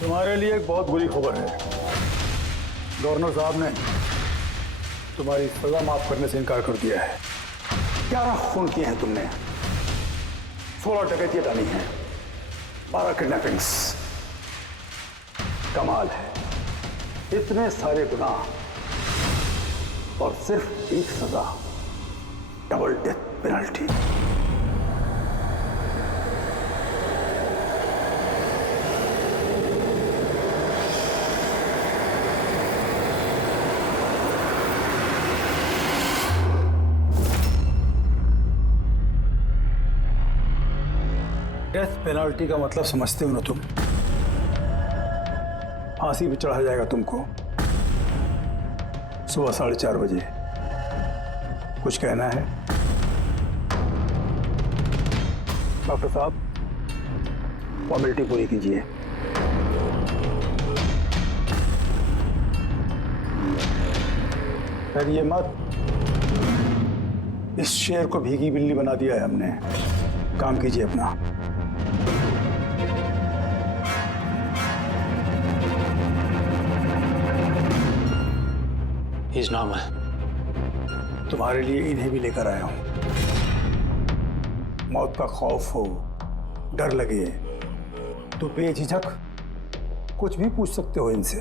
तुम्हारे लिए एक बहुत बुरी खबर है। गवर्नर साहब ने तुम्हारी सजा माफ करने से इनकार कर दिया है। 11 खून किए हैं तुमने, 16 डकैतियां डाली हैं, 12 किडनैपिंग्स। कमाल है, इतने सारे गुनाह और सिर्फ एक सजा, double death penalty. Death penalty का मतलब समझते हो ना तुम? फांसी पे चढ़ाया जाएगा तुमको सुबह 4:30 बजे। कुछ कहना है डॉक्टर साहब? फॉर्मेलिटी पूरी कीजिए। डरिए मत, इस शेर को भीगी बिल्ली बना दिया है हमने। काम कीजिए अपना। He's normal. तुम्हारे लिए इन्हें भी लेकर आया हूं। मौत का खौफ हो, डर लगे तो बेझिझक कुछ भी पूछ सकते हो इनसे।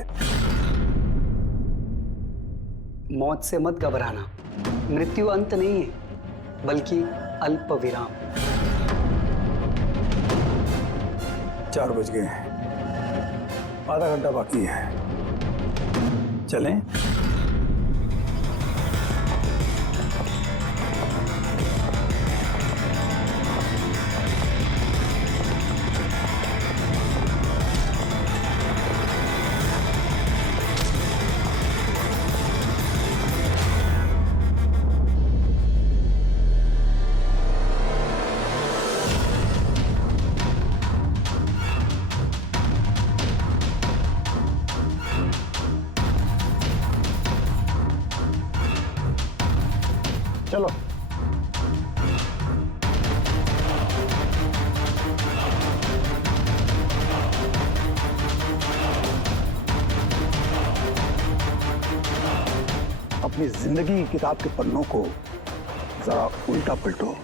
मौत से मत घबराना, मृत्यु अंत नहीं है बल्कि अल्प विराम। 4 बज गए हैं, आधा घंटा बाकी है। चलें? चलो। अपनी जिंदगी की किताब के पन्नों को जरा उल्टा पलटो,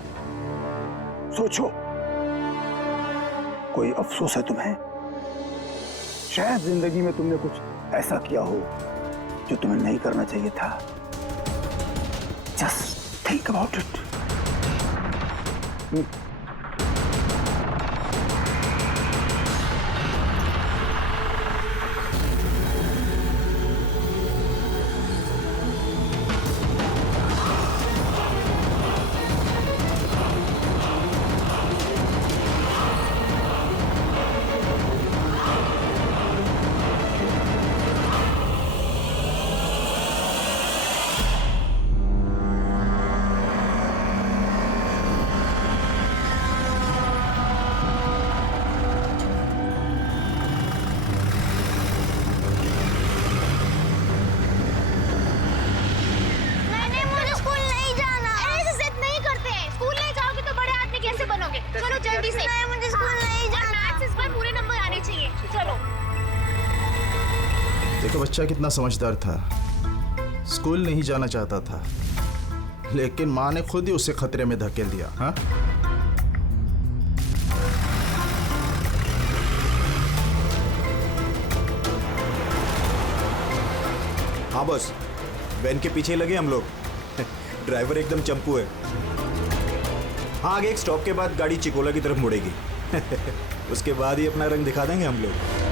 सोचो। कोई अफसोस है तुम्हें? शायद जिंदगी में तुमने कुछ ऐसा किया हो जो तुम्हें नहीं करना चाहिए था। Just think about it. देखो बच्चा कितना समझदार था, स्कूल नहीं जाना चाहता था, लेकिन माँ ने खुद ही उसे खतरे में धकेल दिया। हाँ हाँ बस, वैन के पीछे लगे हम लोग। ड्राइवर एकदम चंपू है। हाँ, आगे एक स्टॉप के बाद गाड़ी चिकोला की तरफ मुड़ेगी। उसके बाद ही अपना रंग दिखा देंगे हम लोग।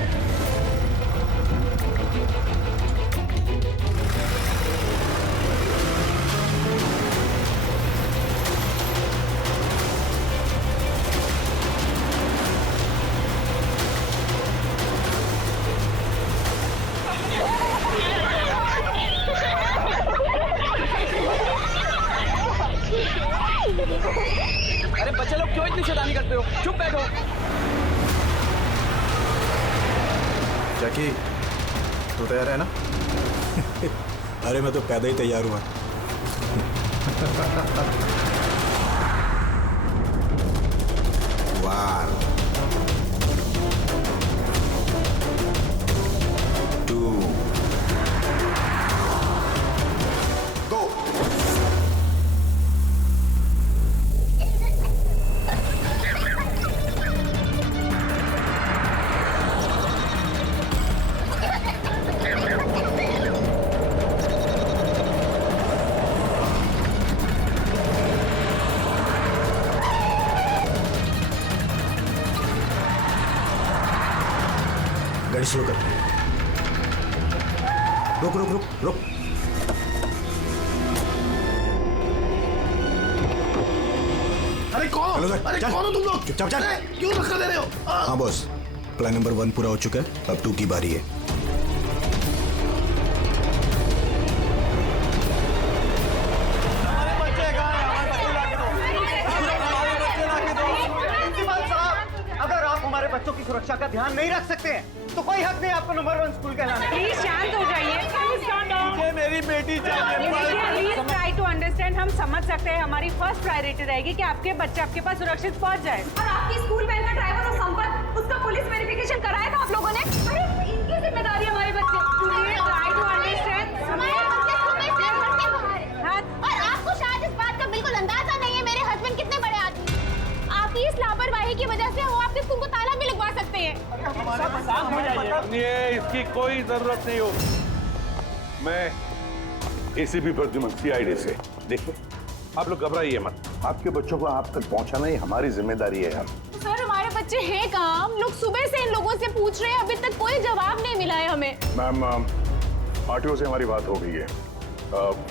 अरे बच्चे लोग क्यों इतनी शैतानी करते हो? चुप बैठो। जैकी, तू तैयार है ना? अरे मैं तो पैदा ही तैयार हुआ। 1 2 गो। गाड़ी स्लो कर। रुक रुक रुक रुक। अरे कौन? हेलो सर, अरे चल। कौन हो तुम लोग? चुपचाप चल। अरे, क्यों धक्का दे रहे हो? हाँ बॉस, प्लान नंबर 1 पूरा हो चुका है, अब 2 की बारी है। अगर आप हमारे बच्चों की सुरक्षा का ध्यान नहीं रख सकते हैं तो कोई हक नहीं आपको नंबर 1 स्कूल कहलाने। प्लीज शांत हो जाइए। मुझे मेरी बेटी चाहिए। Please try to understand. हम समझ सकते हैं, हमारी फर्स्ट प्रायोरिटी रहेगी कि आपके बच्चे आपके पास सुरक्षित पहुंच जाए। और आपकी स्कूल वैन का ड्राइवर और संपत, उसका पुलिस वेरिफिकेशन कराया था आप लोगों ने? अरे इनकी जिम्मेदारी हमारे बच्चे। Please try to understand. हमारे बच्चे सुबह से पढ़ते बाहर हैं। और आपको शायद इस बात का बिल्कुल अंदाजा नहीं है मेरे हस्बैंड कितने बड़े आदमी हैं। आपकी इस लापरवाही की वजह से वो आपके स्कूल को ताला भी लगवा सकते हैं। ये इसकी कोई जरूरत नहीं हो। मैं एसीपी प्रद्युमन सीआईडी से। देखिए, आप लोग घबराइए मत, आपके बच्चों को आप तक पहुंचाना ही हमारी जिम्मेदारी है यार। सर हमारे बच्चे हैं कहाँ? हम लोग सुबह से इन लोगों से पूछ रहे हैं, अभी तक कोई जवाब नहीं मिला है हमें। मैम, आरटीओ से हमारी बात हो गई है,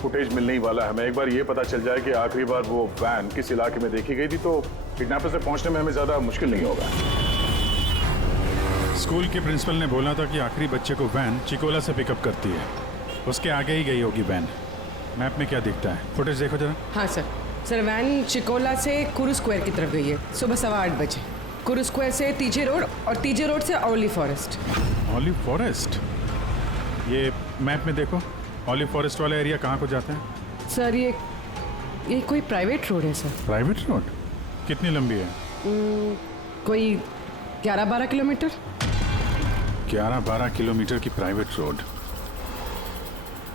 फुटेज मिलने ही वाला है। हमें एक बार ये पता चल जाए कि आखिरी बार वो वैन किस इलाके में देखी गई थी तो किडनैपर से पहुंचने में हमें ज्यादा मुश्किल नहीं होगा। स्कूल के प्रिंसिपल ने बोला था कि आखिरी बच्चे को वैन चिकोला से पिकअप करती है, उसके आगे ही गई होगी वैन। मैप में क्या दिखता है, फुटेज देखो जरा। हाँ सर वैन चिकोला से कुरू स्क्वायर की तरफ गई है सुबह 8:15 बजे। कुरू स्क्वायर से तीजे रोड और तीजे रोड से ओलिव फॉरेस्ट। Olive forest? ये मैप में देखो, ऑलिव फॉरेस्ट वाला एरिया कहाँ को जाता है? सर ये कोई प्राइवेट रोड है सर। Private road? कितनी लंबी है? कोई 11-12 किलोमीटर। 11-12 किलोमीटर की प्राइवेट रोड।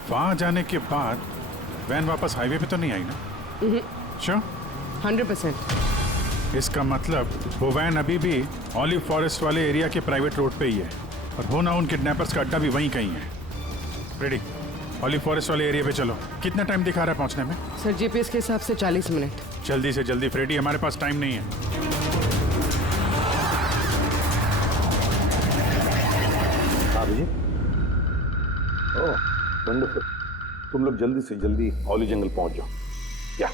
वहाँ जाने के बाद वैन वापस हाईवे पे तो नहीं आई ना? श्योर? 100%। इसका मतलब वो वैन अभी भी ऑलिव फॉरेस्ट वाले एरिया के प्राइवेट रोड पे ही है और हो ना उन किडनैपर्स का अड्डा भी वहीं कहीं है। रेडी, ऑलिव फॉरेस्ट वाले एरिया पे चलो। कितना टाइम दिखा रहा है पहुंचने में? सर जीपीएस के हिसाब से 40 मिनट। जल्दी से जल्दी फ्रेडी, हमारे पास टाइम नहीं है। जी, ओह वंडरफुल। तुम लोग जल्दी से जल्दी ऑलिव जंगल पहुंच जाओ। या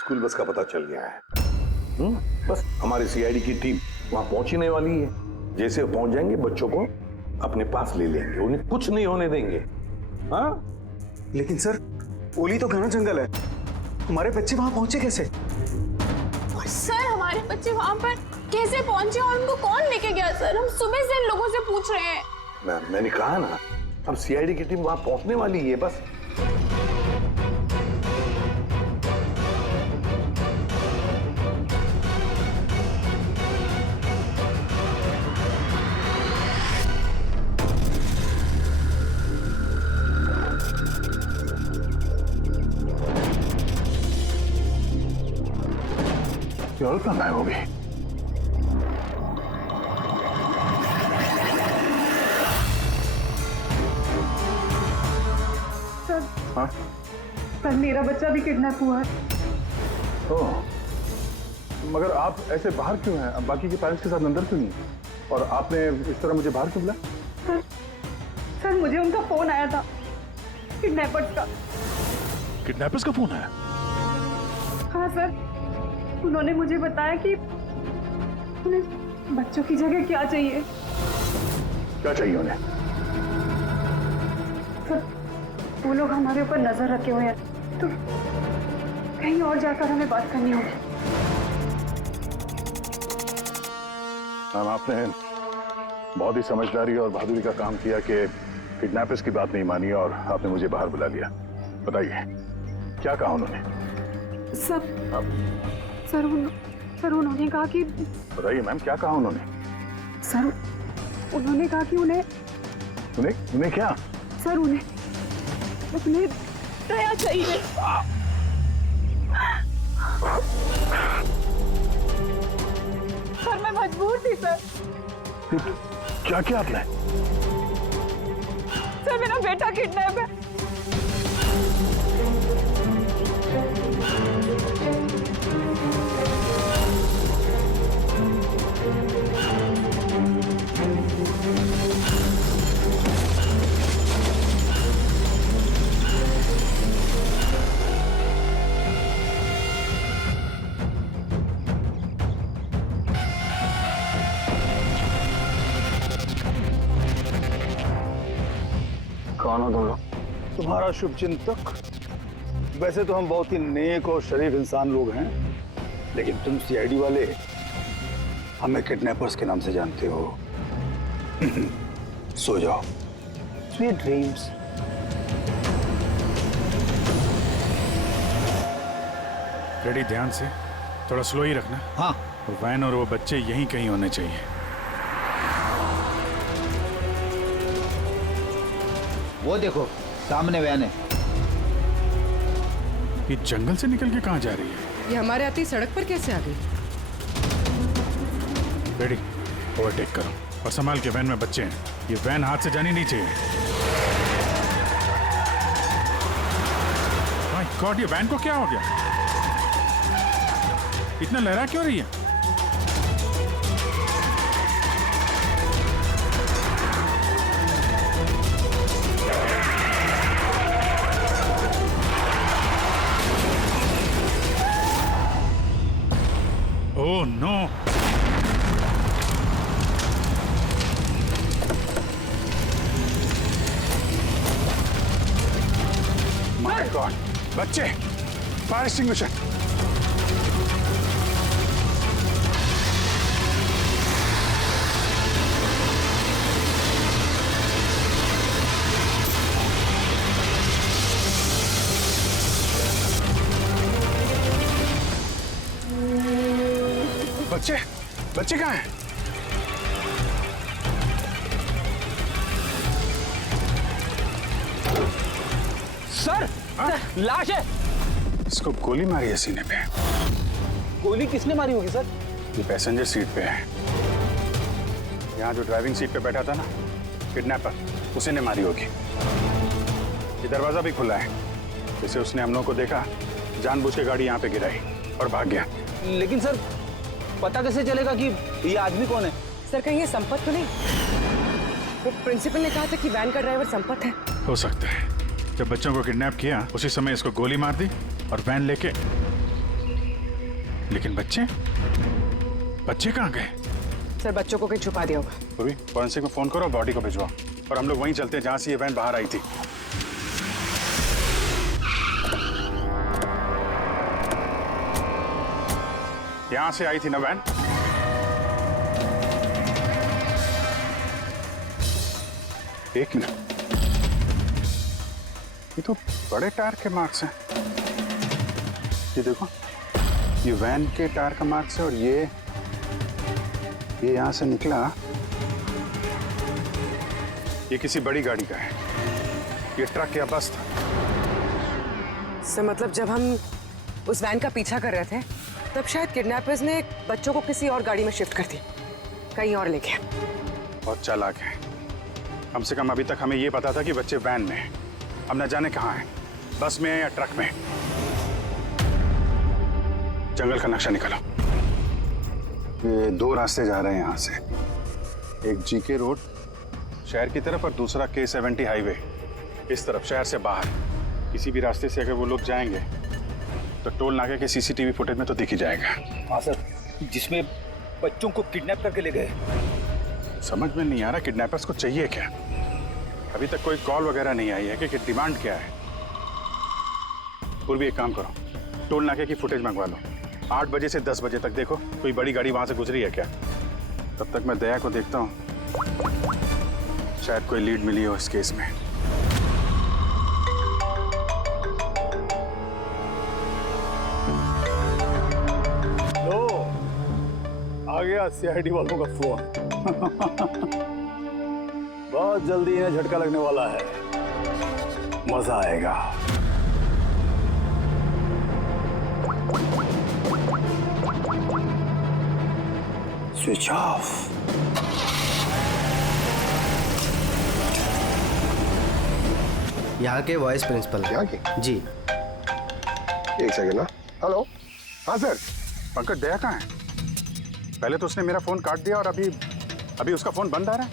स्कूल बस का पता चल गया है। बस हमारी सीआईडी की टीम वहां पहुंचने वाली है। जैसे वो पहुंच जाएंगे बच्चों को अपने पास ले लेंगे, उन्हें कुछ नहीं होने देंगे। हाँ, लेकिन सर, ओली तो घना जंगल है, हमारे बच्चे वहां पहुंचे कैसे? और सर हमारे बच्चे वहाँ पर कैसे पहुंचे और उनको कौन लेके गया? सर हम सुबह से इन लोगों से पूछ रहे हैं। मैंने कहा ना, अब सीआईडी की टीम वहां पहुंचने वाली है बस। और कहाँ गायब हो गई? हाँ? सर मेरा बच्चा भी किडनैप हुआ है। ओह, मगर आप ऐसे बाहर क्यों हैं? बाकी के पेरेंट्स के साथ अंदर क्यों नहीं? और आपने इस तरह मुझे बाहर क्यों बुलाया? सर मुझे उनका फोन आया था, किडनैपर्स का। किडनैपर्स का फोन आया? हाँ सर, उन्होंने मुझे बताया कि उन्हें बच्चों की जगह क्या चाहिए। क्या चाहिए उन्हें? सर वो लोग हमारे ऊपर नजर रखे हुए हैं, तो कहीं और जाकर हमें बात करनी होगी। मैम, आपने बहुत ही समझदारी और बहादुरी का काम किया कि किडनैपर्स की बात नहीं मानी और आपने मुझे बाहर बुला लिया। बताइए, क्या कहा उन्होंने? सब सर उन्होंने कहा कि बताइए मैम, क्या कहा उन्होंने? सर उन्होंने कहा कि उन्हें उन्हें क्या? सर उन्हें दया चाहिए। सर मैं मजबूर थी सर। क्या किया आपने? सर मेरा बेटा किडनैप है। कौन हो तुम लोग? तुम्हारा शुभचिंतक। वैसे तो हम बहुत ही नेक और शरीफ इंसान लोग हैं, लेकिन तुम सीआईडी वाले हमें किडनैपर्स के नाम से जानते हो। सो जाओ। Sweet dreams. रेडी, ध्यान से, थोड़ा स्लो ही रखना। हाँ। वैन और वो बच्चे यहीं कहीं होने चाहिए। वो देखो सामने वैन है। ये जंगल से निकल के कहाँ जा रही है? ये हमारे आती सड़क पर कैसे आ गई? रेडी, ओवरटेक करो और संभाल के, वैन में बच्चे हैं। ये वैन हाथ से जानी नहीं चाहिए। माय गॉड, ये वैन को क्या हो गया? इतना लहरा क्यों रही है? Oh no! माय गॉड, बच्चे, फायर एक्सटिंग्विशर। बच्चे कहाँ हैं? सर, लाश है। इसको गोली मारी है सीने पे। गोली किसने मारी होगी सर? ये पैसेंजर सीट पे है। यहाँ जो ड्राइविंग सीट पे बैठा था ना, किडनैपर, उसी ने मारी होगी। ये दरवाजा भी खुला है। जैसे उसने हम लोगों को देखा, जानबूझ के गाड़ी यहाँ पे गिराई और भाग गया। लेकिन सर पता कैसे चलेगा कि ये आदमी कौन है? सर कहीं ये संपत तो नहीं? वो प्रिंसिपल ने कहा था कि वैन का ड्राइवर संपत है। हो सकता है। जब बच्चों को किडनैप किया उसी समय इसको गोली मार दी और वैन लेके। लेकिन बच्चे कहाँ गए? सर बच्चों को कहीं छुपा दिया होगा। अभी फॉरेंसिक में फोन करो, बॉडी को भिजवाओ और हम लोग वहीं चलते हैं जहां से ये वैन बाहर आई थी। यहां से आई थी ना वैन? एक मिनट, ये तो बड़े टायर के मार्क्स हैं। ये देखो, ये वैन के टायर का मार्क्स है और ये यहां से निकला। ये किसी बड़ी गाड़ी का है। ये ट्रक या बस था। सर मतलब जब हम उस वैन का पीछा कर रहे थे तब शायद किडनैपर्स ने बच्चों को किसी और गाड़ी में शिफ्ट कर दी, कहीं और ले गए। बहुत चालाक है। कम से कम अभी तक हमें ये पता था कि बच्चे वैन में हैं। हम न जाने कहाँ हैं, बस में या ट्रक में। जंगल का नक्शा निकालो। ये दो रास्ते जा रहे हैं यहाँ से, एक जीके रोड शहर की तरफ और दूसरा K70 हाईवे इस तरफ शहर से बाहर। किसी भी रास्ते से अगर वो लोग जाएंगे तो टोल नाके के CCTV फुटेज में तो दिख ही जाएगा। हाँ सर, जिसमें बच्चों को किडनैप करके ले गए। समझ में नहीं आ रहा किडनैपर्स को चाहिए क्या। अभी तक कोई कॉल वगैरह नहीं आई है कि डिमांड क्या है। पूर्वी एक काम करो, टोल नाके की फुटेज मंगवा लो। 8 बजे से 10 बजे तक देखो कोई बड़ी गाड़ी वहां से गुजरी है क्या। तब तक मैं दया को देखता हूँ, शायद कोई लीड मिली हो इस केस में। गया सीआईडी वालों का फोन। बहुत जल्दी इन्हें झटका लगने वाला है, मजा आएगा। Switch off. यहाँ के वाइस प्रिंसिपल। यहाँ के? जी। एक सेकंड ना। हेलो। हाँ सर। पंकज, दया कहाँ है? पहले तो उसने मेरा फोन काट दिया और अभी उसका फोन बंद आ रहा है।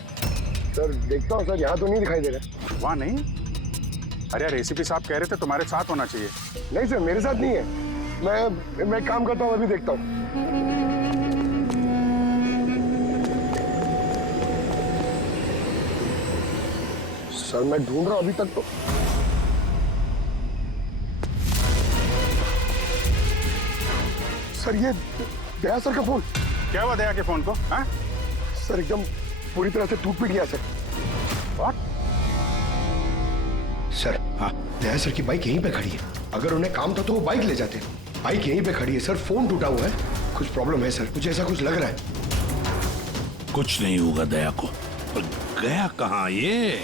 सर देखता हूँ सर, यहाँ तो नहीं दिखाई दे रहा। वहाँ नहीं? अरे यार, एसीपी साहब कह रहे थे तुम्हारे साथ होना चाहिए। नहीं सर, मेरे साथ नहीं है। मैं काम करता हूँ, अभी देखता हूँ। सर मैं ढूंढ रहा हूँ अभी तक तो। सर ये दया सर का फोन। क्या हुआ दया के फोन को? हाँ? सर एकदम पूरी तरह से टूट पिट गया सर। What? सर हाँ, दया सर की बाइक यहीं पे खड़ी है। अगर उन्हें काम था तो वो बाइक ले जाते। बाइक यहीं पे खड़ी है सर, फोन टूटा हुआ है। कुछ प्रॉब्लम है सर, कुछ ऐसा कुछ लग रहा है। कुछ नहीं होगा दया को। पर गया कहाँ ये?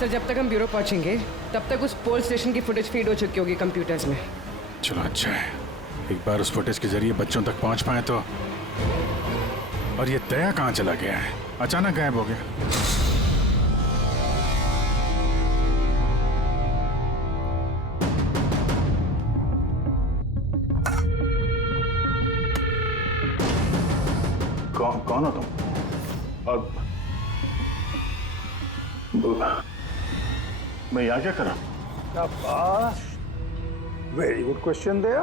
सर जब तक हम ब्यूरो पहुंचेंगे तब तक उस पोल स्टेशन की फुटेज फीड हो चुकी होगी कंप्यूटर्स में। चलो अच्छा है, एक बार उस फुटेज के जरिए बच्चों तक पहुंच पाए तो। और ये दया कहाँ चला गया है? अचानक गायब हो गया। कौन हो तुम? और मैं यहाँ क्या कर रहा हूँ? वेरी गुड क्वेश्चन दया।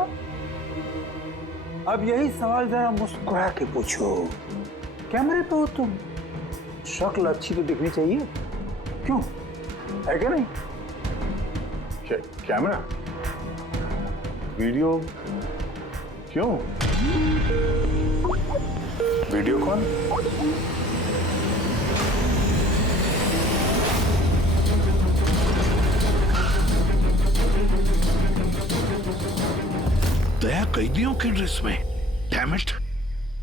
अब यही सवाल जरा मुस्कुरा के पूछो। कैमरे पे हो तुम, शक्ल अच्छी तो दिखनी चाहिए, क्यों? है क्या नहीं? कैमरा? वीडियो? क्यों? वीडियो कौन? दया कैदियों के ड्रेस में। Damn it.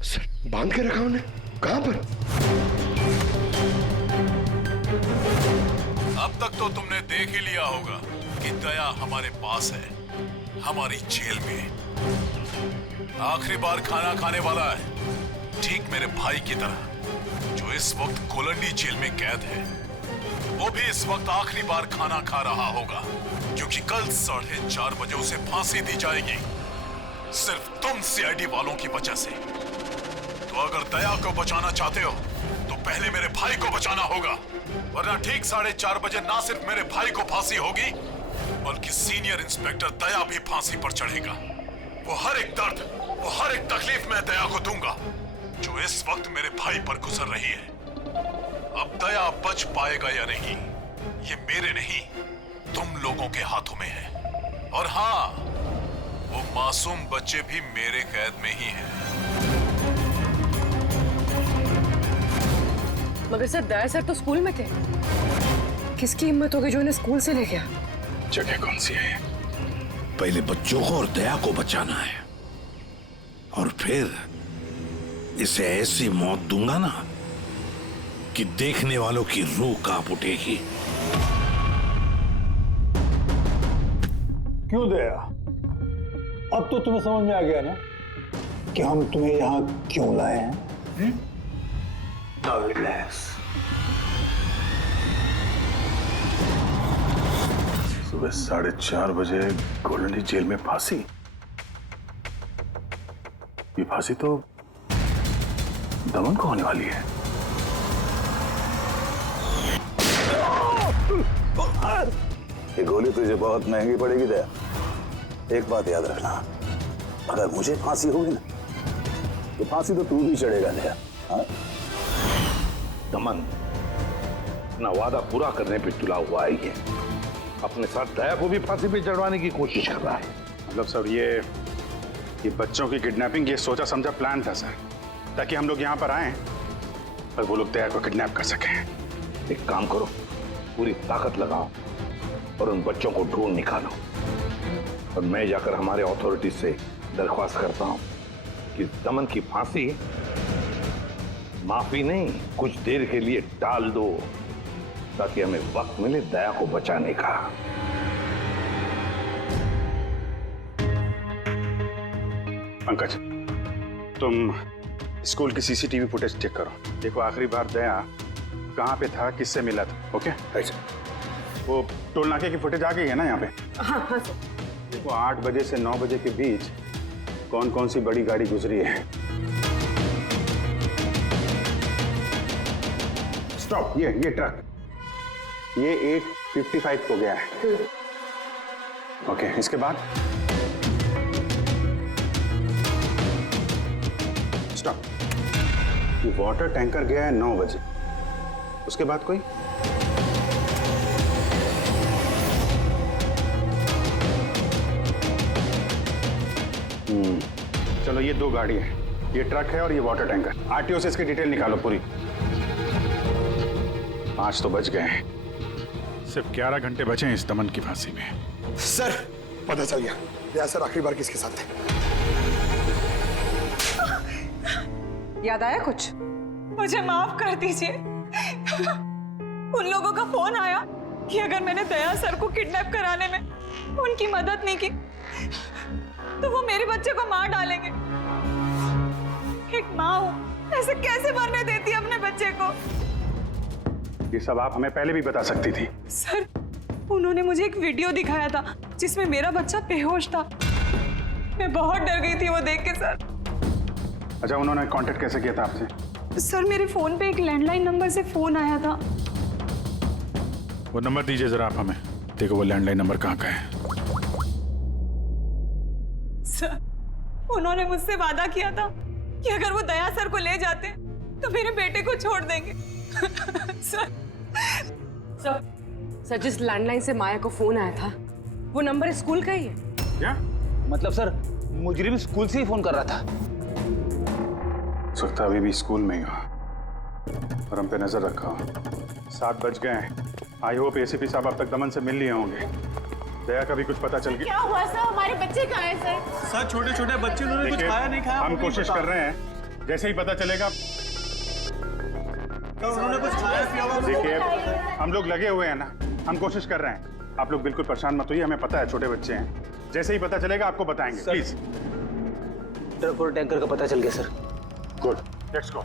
सर बांध के रखा उन्हें, कहां पर? अब तक तो तुमने देख ही लिया होगा कि दया हमारे पास है, हमारी जेल में। आखिरी बार खाना खाने वाला है, ठीक मेरे भाई की तरह, जो इस वक्त कोलंडी जेल में कैद है। वो भी इस वक्त आखिरी बार खाना खा रहा होगा, क्योंकि कल 4:30 बजे उसे फांसी दी जाएगी, सिर्फ तुम सीआईडी वालों की वजह से। तो अगर दया को बचाना चाहते हो तो पहले मेरे भाई को बचाना होगा, वरना ठीक 4:30 बजे ना सिर्फ मेरे भाई को फांसी होगी, बल्कि सीनियर इंस्पेक्टर दया भी फांसी पर चढ़ेगा। वो हर एक दर्द, वो हर एक तकलीफ मैं दया को दूंगा, जो इस वक्त मेरे भाई पर गुजर रही है। अब दया बच पाएगा या नहीं, ये मेरे नहीं, तुम लोगों के हाथों में है। और हाँ, वो मासूम बच्चे भी मेरे कैद में ही हैं। मगर सर दया सर तो स्कूल में थे। किसकी हिम्मत होगी जो इन्हें स्कूल से ले गया? जगह कौन सी है? पहले बच्चों को और दया को बचाना है, और फिर इसे ऐसी मौत दूंगा ना कि देखने वालों की रूह कांप उठेगी। क्यों दया? अब तो तुम्हें समझ में आ गया ना कि हम तुम्हें यहां क्यों लाए हैं? Now relax. सुबह 4:30 बजे कोलंडी जेल में फांसी। ये फांसी तो दमन को होने वाली है। ये गोली तुझे बहुत महंगी पड़ेगी दया। एक बात याद रखना, अगर मुझे फांसी होगी ना तो फांसी तो तू भी चढ़ेगा दया। हाँ? दमन अपना वादा पूरा करने पे तुला हुआ है, ये अपने साथ दया को भी फांसी पे चढ़वाने की कोशिश कर रहा है। मतलब सर ये बच्चों की किडनैपिंग ये सोचा समझा प्लान था सर, ताकि हम लोग यहाँ पर आए और वो लोग दया को किडनैप कर सकें। एक काम करो, पूरी ताकत लगाओ और उन बच्चों को ढूंढ निकालो, और मैं जाकर हमारे अथॉरिटी से दरख्वास्त करता हूँ कि दमन की फांसी माफी नहीं, कुछ देर के लिए टाल दो, ताकि हमें वक्त मिले दया को बचाने का। पंकज, तुम स्कूल की सीसीटीवी फुटेज चेक करो। देखो आखिरी बार दया कहाँ पे था, किससे मिला था। ओके वो टोल नाके की फुटेज आ गई है ना यहाँ पे? हाँ हाँ सर। देखो 8 बजे से 9 बजे के बीच कौन कौन सी बड़ी गाड़ी गुजरी है। स्टॉप, ये ट्रक, ये 8:55 को गया है। ओके, इसके बाद स्टॉप, ये वाटर टैंकर गया है 9 बजे। उसके बाद कोई? चलो ये 2 गाड़ी है, ये ट्रक है और ये वाटर टैंकर। आरटीओ से इसकी डिटेल निकालो पूरी। 5 तो बच गए हैं, सिर्फ 11 घंटे बचे हैं इस दमन की फांसी में। सर पता चल गया, दया सर आखिरी बार किसके साथ थे। याद आया कुछ? मुझे माफ कर दीजिए। उन लोगों का फोन आया कि अगर मैंने दया सर को किडनैप कराने में उनकी मदद नहीं की तो वो मेरे बच्चे को मार डालेंगे। एक माँ हूं, ऐसे कैसे मरने देती है अपने बच्चे को? ये सब आप हमें पहले भी बता सकती थी। सर, उन्होंने मुझे एक वीडियो दिखाया था जिसमें मेरा बच्चा बेहोश था। मैं बहुत डर गई थी वो देख के सर। अच्छा, उन्होंने कांटेक्ट कैसे किया था आपसे? सर, मेरे फोन पे एक लैंडलाइन नंबर से फोन आया था। वो नंबर दीजिए जरा आप हमें। देखो वो लैंडलाइन नंबर कहाँ का है। सर, उन्होंने मुझसे वादा किया था कि अगर वो दया सर को ले जाते तो मेरे बेटे को छोड़ देंगे। सर, जिस लैंडलाइन से माया को फोन आया था वो नंबर स्कूल का ही है। क्या मतलब सर, मुजरिम स्कूल से ही फोन कर रहा था। सकता अभी भी स्कूल में ही हो और हम पे नजर रखा हो। 7 बज गए हैं। आई होप एसीपी साहब अब तक दमन से मिल लिए होंगे। दया का भी कुछ पता चल गया। क्या हुआ सर? हमारे बच्चे कहाँ हैं सर? सर, छोटे छोटे बच्चे, उन्होंने कुछ खाया नहीं खाया। हम कोशिश कर रहे हैं, जैसे ही पता चलेगा। उन्होंने कुछ खाया पिया? देखिए हम लोग लगे हुए हैं ना, हम कोशिश कर रहे हैं। आप लोग बिल्कुल परेशान मत होइए, हमें पता है छोटे बच्चे हैं। जैसे ही पता चलेगा आपको बताएंगे। प्लीज। ट्रक और टैंकर का पता चल गया sir. Good, let's go.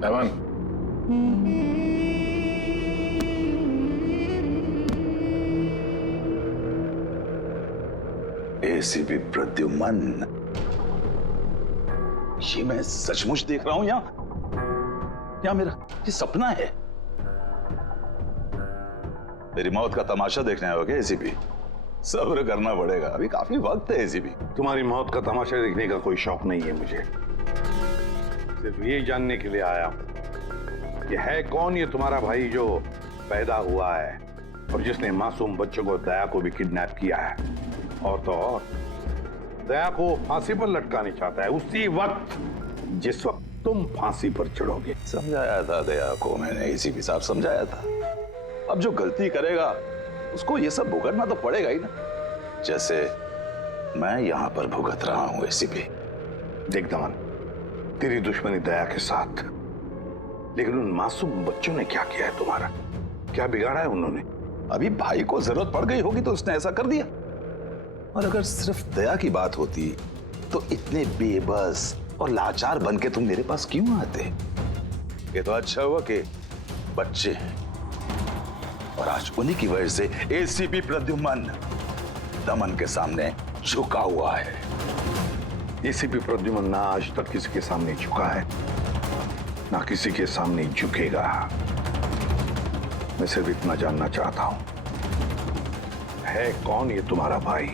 Daman, ACP Pradyuman, ये मैं सचमुच देख रहा हूं या मेरा ये सपना है? मेरी मौत का तमाशा देखने आओगे एसीपी? सब्र करना पड़ेगा, अभी काफी वक्त है एसीपी। तुम्हारी मौत का तमाशा देखने का कोई शौक नहीं है मुझे। सिर्फ ये जानने के लिए आया हूं कि है कौन ये तुम्हारा भाई जो पैदा हुआ है और जिसने मासूम बच्चों को, दया को भी किडनैप किया है। और तो और दया को फांसी पर लटकाना चाहता है उसी वक्त जिस वक्त तुम फांसी पर चढ़ोगे। समझाया था दया को मैंने एसीपी साहब, समझाया था। अब जो गलती करेगा उसको ये सब भुगतना तो पड़ेगा ही ना, जैसे मैं यहां पर भुगत रहा हूं एसीपी। देख दमन, तेरी दुश्मनी दया के साथ, लेकिन उन मासूम बच्चों ने क्या किया है तुम्हारा? क्या बिगाड़ा है उन्होंने? अभी भाई को जरूरत पड़ गई होगी तो उसने ऐसा कर दिया। और अगर सिर्फ दया की बात होती तो इतने बेबस और लाचार बन के तुम मेरे पास क्यों आते? ये तो अच्छा हुआ कि बच्चे हैं और आज उन्हीं की वजह से एसीपी प्रद्युमन दमन के सामने झुका हुआ है। एसीपी प्रद्युमन ना आज तक किसी के सामने झुका है, ना किसी के सामने झुकेगा। मैं सिर्फ इतना जानना चाहता हूं, है कौन ये तुम्हारा भाई?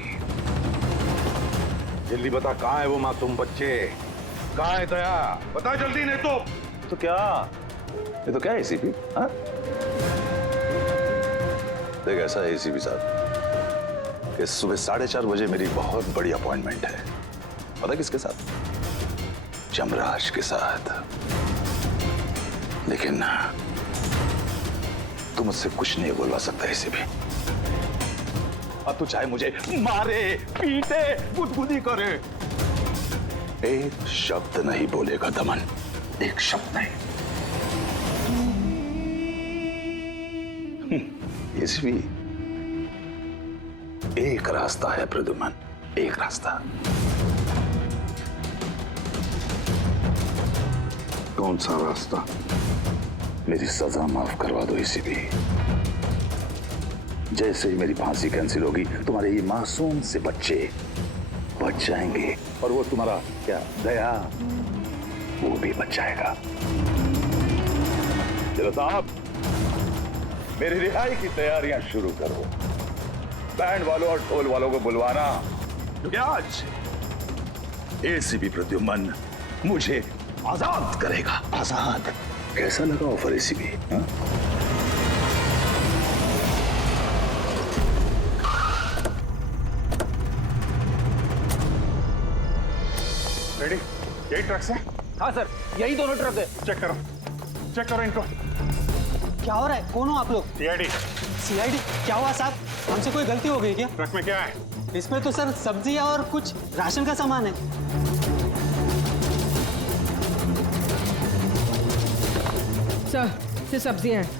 जल्दी बता, कहां है वो मासूम बच्चे? कहां है दया? बता जल्दी, नहीं तो क्या ये तो क्या है एसीपी? देख ऐसा है एसीपी साहब कि सुबह 4:30 बजे मेरी बहुत बड़ी अपॉइंटमेंट है। पता किसके साथ? जमराज के साथ। लेकिन तू मुझसे कुछ नहीं बोलवा सकता एसीपी। अब तू चाहे मुझे मारे, पीटे, गुदगुदी करे, एक शब्द नहीं बोलेगा दमन, एक शब्द नहीं। एसीपी, एक रास्ता है प्रद्युमन, एक रास्ता। कौन सा रास्ता? मेरी सजा माफ करवा दो एसीपी। जैसे ही मेरी फांसी कैंसिल होगी, तुम्हारे ये मासूम से बच्चे बच जाएंगे, और वो तुम्हारा क्या दया, वो भी बच जाएगा। चलो साहब, मेरी रिहाई की तैयारियां शुरू करो। बैंड वालों और ढोल वालों को बुलवाना, क्योंकि आज एसीपी प्रद्युमन मुझे आजाद करेगा। आजाद। कैसा लगा ऑफर एसीपी? रेडी? यही ट्रक है? हाँ सर, यही दोनों ट्रक है। चेक करो इनको। क्या हो रहा है? कौन हो आप लोग? सीआईडी। सीआईडी? क्या हुआ साहब? हमसे कोई गलती हो गई क्या? ट्रक में क्या है? इसमें तो सर सब्जियां और कुछ राशन का सामान है। सर, ये सब्जियां हैं।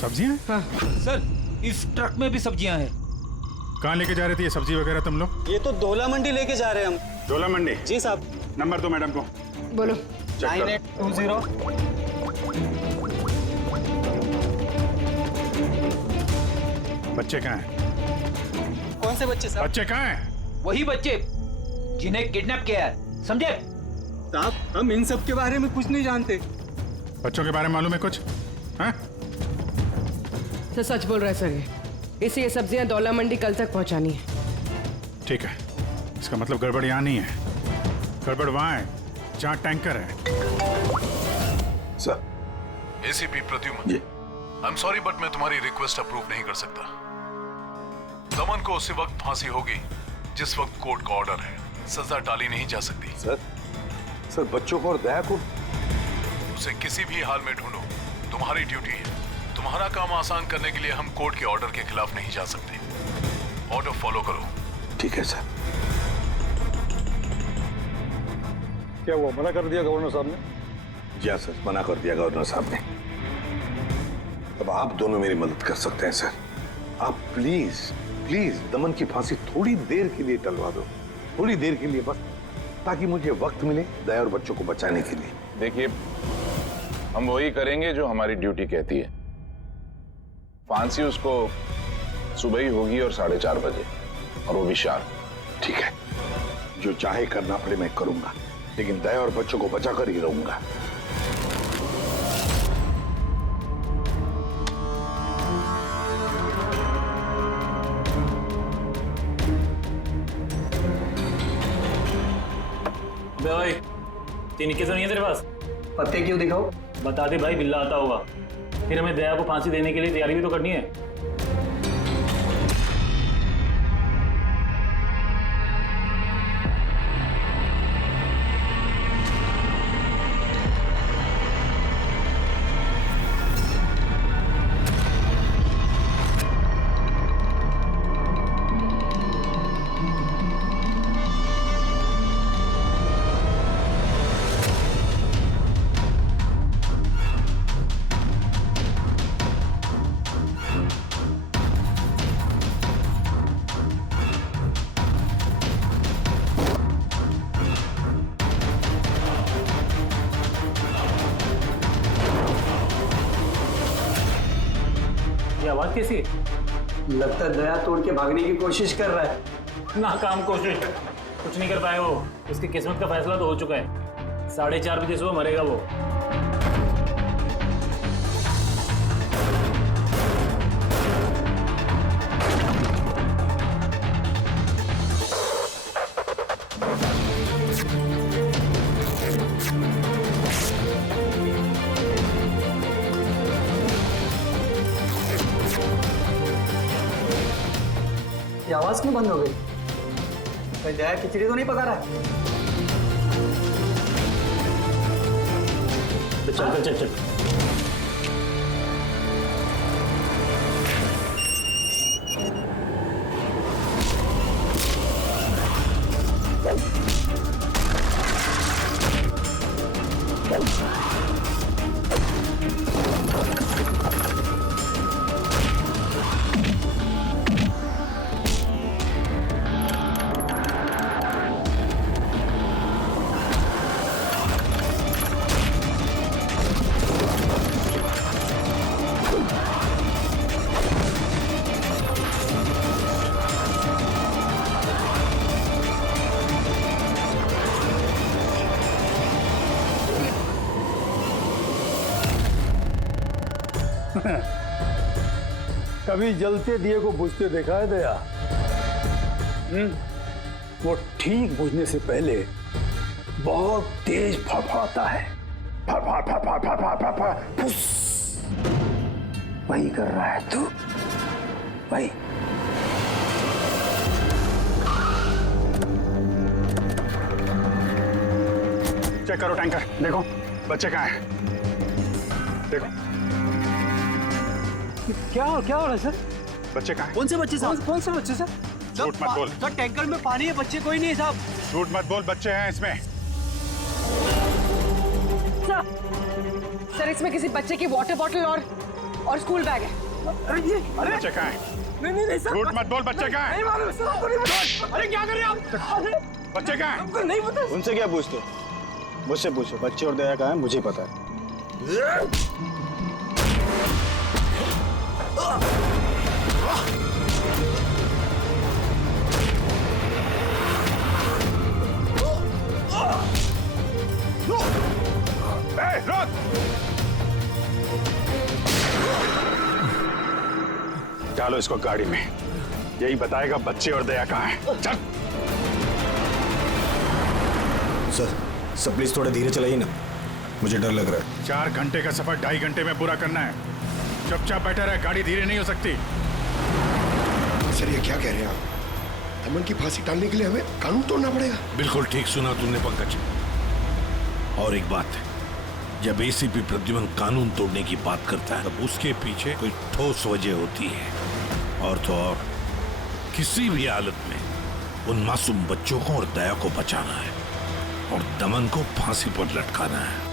सब्जियां? हाँ सर, इस ट्रक में भी सब्जियां हैं। कहाँ लेके जा रहे थे ये सब्जी वगैरह तुम लोग? ये तो डोला मंडी लेके जा रहे हैं हम। डोला मंडी? जी साहब। नंबर दो मैडम को। बोलो। 9820। बच्चे कहाँ हैं? कौन से बच्चे साहब? बच्चे कहाँ हैं? वही बच्चे जिन्हें किडनैप किया है, समझे? साहब, हम इन सब के बारे में कुछ नहीं जानते। बच्चों के बारे में मालूम है कुछ? हाँ? सर सच बोल रहा है सर, ये सब्जियां डोला मंडी कल तक पहुंचानी है। ठीक है, इसका मतलब गड़बड़ यहाँ नहीं है, गड़बड़ वहाँ है जहाँ टैंकर है। Sir. ACP Pradyuman, I am sorry but मैं तुम्हारी रिक्वेस्ट अप्रूव नहीं कर सकता। दमन को उसी वक्त फांसी होगी जिस वक्त कोर्ट का ऑर्डर है, सजा टाली नहीं जा सकती। सर बच्चों को और दया को उसे किसी भी हाल में ढूंढो, तुम्हारी ड्यूटी है। तुम्हारा काम आसान करने के लिए हम कोर्ट के ऑर्डर के खिलाफ नहीं जा सकते। ऑर्डर फॉलो करो। ठीक है सर। क्या हुआ, मना कर दिया गवर्नर साहब ने? जी सर, मना कर दिया गवर्नर साहब ने। अब आप दोनों मेरी मदद कर सकते हैं सर। आप प्लीज दमन की फांसी थोड़ी देर के लिए टलवा दो, थोड़ी देर के लिए बस, ताकि मुझे वक्त मिले दया और बच्चों को बचाने के लिए। देखिए, हम वही करेंगे जो हमारी ड्यूटी कहती है। फांसी उसको सुबह ही होगी और 4:30 बजे, और वो भी शार्प। ठीक है, जो चाहे करना पड़े मैं करूंगा, लेकिन दया और बच्चों को बचा कर ही रहूंगा। भाई, 3 केस नहीं है तेरे पास? पत्ते क्यों दिखाओ? बता दे भाई, बिल्ला आता होगा। फिर हमें दया को फांसी देने के लिए तैयारी भी तो करनी है। आवाज कैसी है? लगता है दया तोड़ के भागने की कोशिश कर रहा है। नाकाम कोशिश, कुछ नहीं कर पाए वो। उसकी किस्मत का फैसला तो हो चुका है। 4:30 बजे सुबह मरेगा वो। आवाज क्यों बंद हो गई? कहीं दया खिचड़ी तो नहीं पका रहा? चल चल चल चल। कभी जलते दिए को बुझते देखा है दया? वो ठीक बुझने से पहले बहुत तेज फड़फड़ाता है। फड़फड़ फड़फड़ फड़फड़ फड़फड़ फुस। वही कर रहा है तू, वही। चेक करो टैंकर, देखो बच्चे कहाँ हैं? देखो क्या हो रहा है सर? बच्चे कहाँ हैं? कौन से बच्चे साहब? कौन से बच्चे सर? झूठ मत बोल। सर टैंकर में पानी है, बच्चे कोई नहीं है साहब। झूठ मत बोल, बच्चे हैं इसमें। सर इसमें किसी बच्चे की वाटर बॉटल और स्कूल बैग है। अरे बच्चे कहाँ हैं? नहीं सर। झूठ मत बोल, बच्चे कहाँ हैं? नहीं मालूम सर, आपको नहीं पता। अरे क्या कर रहे हैं आप? बच्चे कहाँ हैं? आपको नहीं पता? उनसे क्या पूछते हो? मुझसे पूछो, बच्चे और दया कहाँ है मुझे पता है। डालो इसको गाड़ी में, यही बताएगा बच्चे और दया कहाँ हैं। चल। सर प्लीज थोड़ा धीरे चलाइए ना, मुझे डर लग रहा है। 4 घंटे का सफर 2.5 घंटे में पूरा करना है। चुपचाप बैठा रहे, गाड़ी धीरे नहीं हो सकती। सर ये क्या कह रहे हैं आप? अमन की फांसी टालने के लिए हमें कानून तोड़ना पड़ेगा? बिल्कुल ठीक सुना तुमने पंकज। और एक बात है, जब एसीपी प्रद्युमन कानून तोड़ने की बात करता है तब उसके पीछे कोई ठोस वजह होती है। और तो और किसी भी हालत में उन मासूम बच्चों को और दया को बचाना है और दमन को फांसी पर लटकाना है।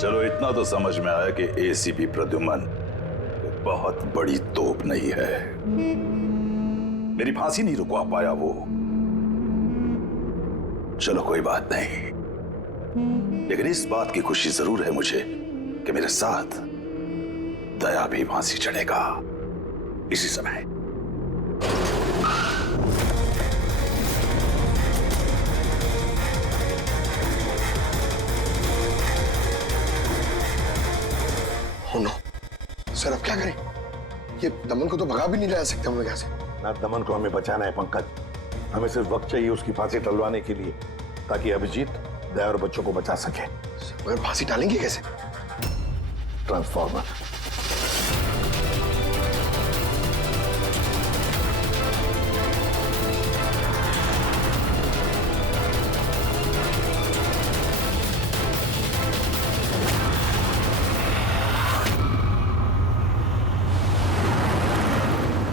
चलो इतना तो समझ में आया कि एसीपी प्रद्युमन बहुत बड़ी तोप नहीं है। मेरी फांसी नहीं रुकवा पाया वो। चलो कोई बात नहीं, लेकिन इस बात की खुशी जरूर है मुझे कि मेरे साथ दया भी फांसी चढ़ेगा इसी समय। नो सर, अब क्या करें? ये दमन को तो भगा भी नहीं ला सकते हम लोग यहाँ से। ना दमन को हमें बचाना है पंकज, हमें सिर्फ वक्त चाहिए उसकी फांसी टलवाने के लिए, ताकि अभिजीत दया और बच्चों को बचा सके। मगर फांसी टालेंगे कैसे? ट्रांसफॉर्मर।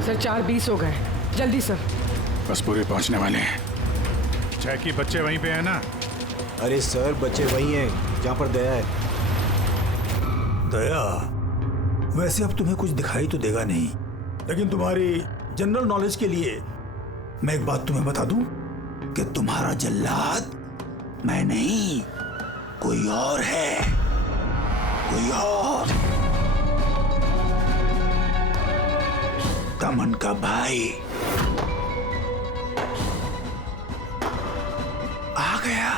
सर 4:20 हो गए, जल्दी सर। बस पूरे पहुंचने वाले हैं। जैकी बच्चे वहीं पे है ना? अरे सर बच्चे वहीं हैं जहाँ पर दया है। दया, वैसे अब तुम्हें कुछ दिखाई तो देगा नहीं, लेकिन तुम्हारी जनरल नॉलेज के लिए मैं एक बात तुम्हें बता दूं कि तुम्हारा जल्लाद मैं नहीं, कोई और है, कोई और। दमन का भाई आ गया।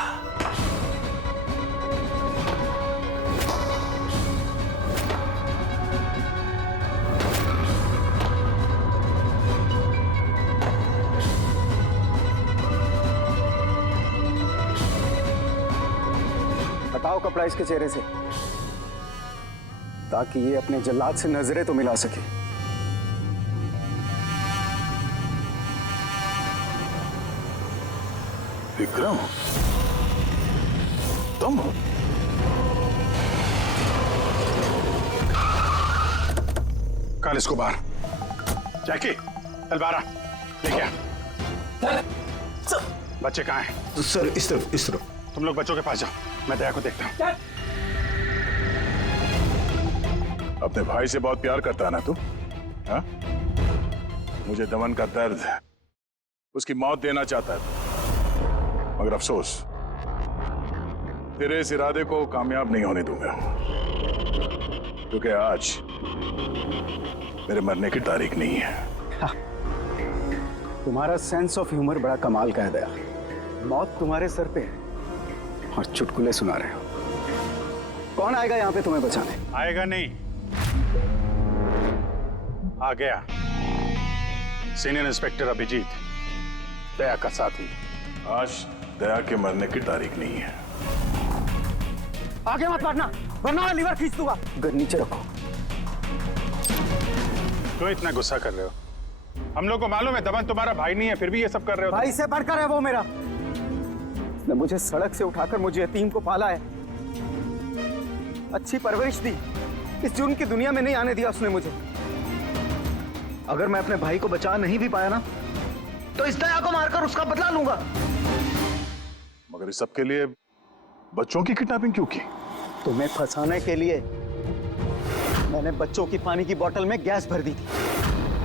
हटाओ कपड़ा इसके चेहरे से, ताकि ये अपने जल्लाद से नजरें तो मिला सके। विक्रम, तुम? काल इसको बाहर। जैकी, तलवारा लेके आ। बच्चे कहाँ हैं? सर इस तरफ, इस तरफ। तुम लोग बच्चों के पास जाओ, मैं दया को देखता हूँ। अपने भाई से बहुत प्यार करता है ना तू? हाँ? मुझे दमन का दर्द, उसकी मौत देना चाहता है, मगर अफसोस तेरे इस इरादे को कामयाब नहीं होने दूंगा, क्योंकि आज मेरे मरने की तारीख नहीं है। तुम्हारा सेंस ऑफ ह्यूमर बड़ा कमाल का है दया। मौत तुम्हारे सर पे है और चुटकुले सुना रहे हो। कौन आएगा यहाँ पे तुम्हें बचाने? आएगा नहीं, आ गया। सीनियर इंस्पेक्टर अभिजीत, दया का साथी। आज दया के मरने की तारीख नहीं है। आगे मत बढ़ना, वरना लीवर खींच दूंगा। गन नीचे रखो। क्यों इतना गुस्सा कर रहे हो? हम लोग को मालूम है दमन तुम्हारा भाई नहीं है, फिर भी ये सब कर रहे हो। भाई से बढ़कर है वो मेरा। उसने मुझे सड़क से उठाकर मुझे यतीम को पाला है, अच्छी परवरिश दी। इस जुर्म की दुनिया में नहीं आने दिया उसने मुझे। अगर मैं अपने भाई को बचा नहीं भी पाया ना, तो इस दया को मारकर उसका बदला लूंगा। मगर इस सब के लिए बच्चों की किडनैपिंग क्यों की? तुम्हें फंसाने के लिए मैंने बच्चों की पानी की बोतल में गैस भर दी थी,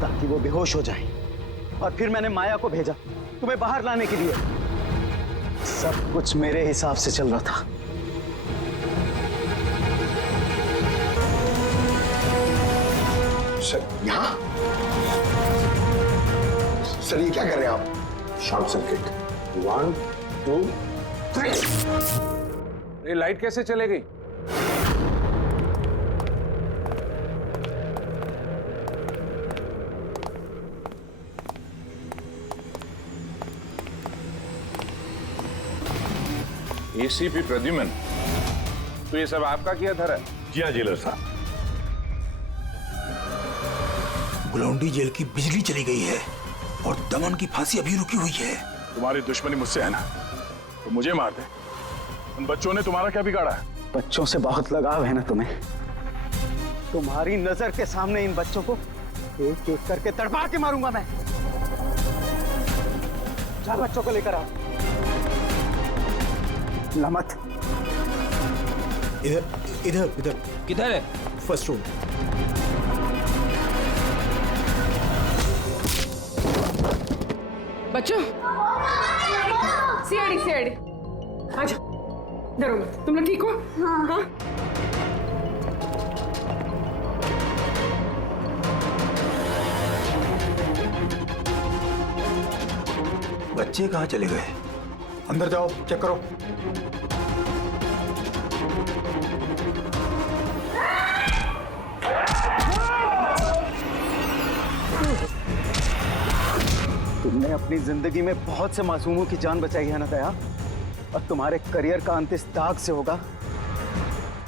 ताकि वो बेहोश हो जाए। और फिर मैंने माया को भेजा तुम्हें बाहर लाने के लिए। सब कुछ मेरे हिसाब से चल रहा था। सर यहाँ? सर ये क्या कर रहे हैं आप? Short circuit. 1 2 3। ये लाइट कैसे चले गई? एसीपी प्रद्युमन, तो ये सब आपका किया धरा है? जी हाँ जेलर साहब। गुलौंडी जेल की बिजली चली गई है और दमन की फांसी अभी रुकी हुई है। तुम्हारी दुश्मनी मुझसे है ना, तो मुझे मार दे। उन बच्चों ने तुम्हारा क्या बिगाड़ा है? बच्चों से बहुत लगाव है ना तुम्हें। तुम्हारी नजर के सामने इन बच्चों को एक एक करके तड़पा के मारूंगा मैं। जा बच्चों को लेकर आओ। लमत, इधर इधर इधर। किधर है? First room. बच्चों, सीआईडी सीआईडी, आजा। डरो मत, तुम लोग ठीक हो? हाँ। बच्चे कहाँ चले गए? अंदर जाओ, चेक करो। तुमने अपनी जिंदगी में बहुत से मासूमों की जान बचाई है ना दया, और तुम्हारे करियर का अंत इस दाग से होगा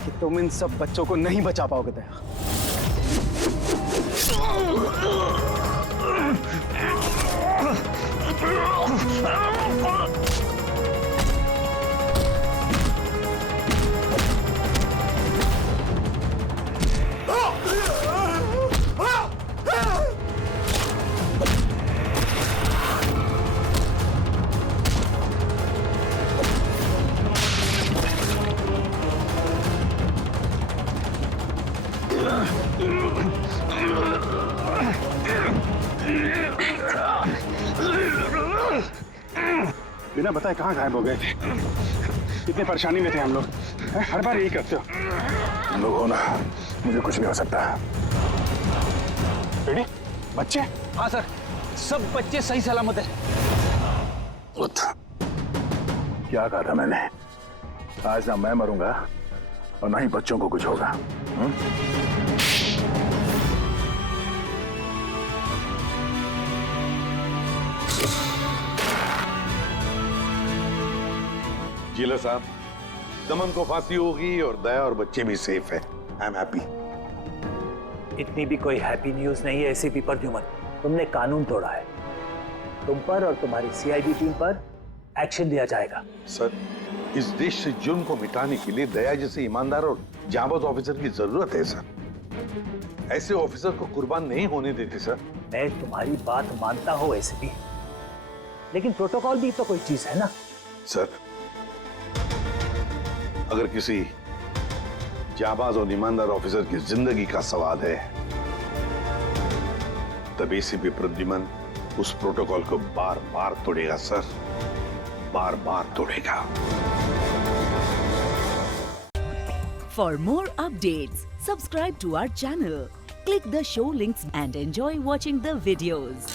कि तुम इन सब बच्चों को नहीं बचा पाओगे दया। बिना बताए कहाँ गायब हो गए थे? कितनी परेशानी में थे हम लोग। हर बार यही करते हो। तुम लोग हो ना, मुझे कुछ भी हो सकता है। रेडी? बच्चे? हाँ सर, सब बच्चे सही सलामत है। क्या कहा था मैंने? आज ना मैं मरूंगा और ना ही बच्चों को कुछ होगा। जेलर साहब, दमन को फांसी होगी और दया और बच्चे भी सेफ है। I am happy. इतनी भी कोई हैप्पी न्यूज नहीं है एसीपी प्रद्युमन। तुमने कानून तोड़ा है। तुम पर और तुम्हारी सीआईडी टीम पर एक्शन लिया जाएगा। सर, इस देश से जुर्म को मिटाने के लिए दया जैसे ईमानदार और जांबाज ऑफिसर की जरूरत है सर। ऐसे ऑफिसर को कुर्बान नहीं होने देते सर। मैं तुम्हारी बात मानता हूं एसीपी, लेकिन प्रोटोकॉल भी तो कोई चीज है ना। सर, अगर किसी जांबाज और ईमानदार ऑफिसर की जिंदगी का सवाल है, तब एसीपी प्रद्युमन उस प्रोटोकॉल को बार बार तोड़ेगा सर, बार बार तोड़ेगा। For more updates, subscribe to our channel, click the show links and enjoy watching the videos.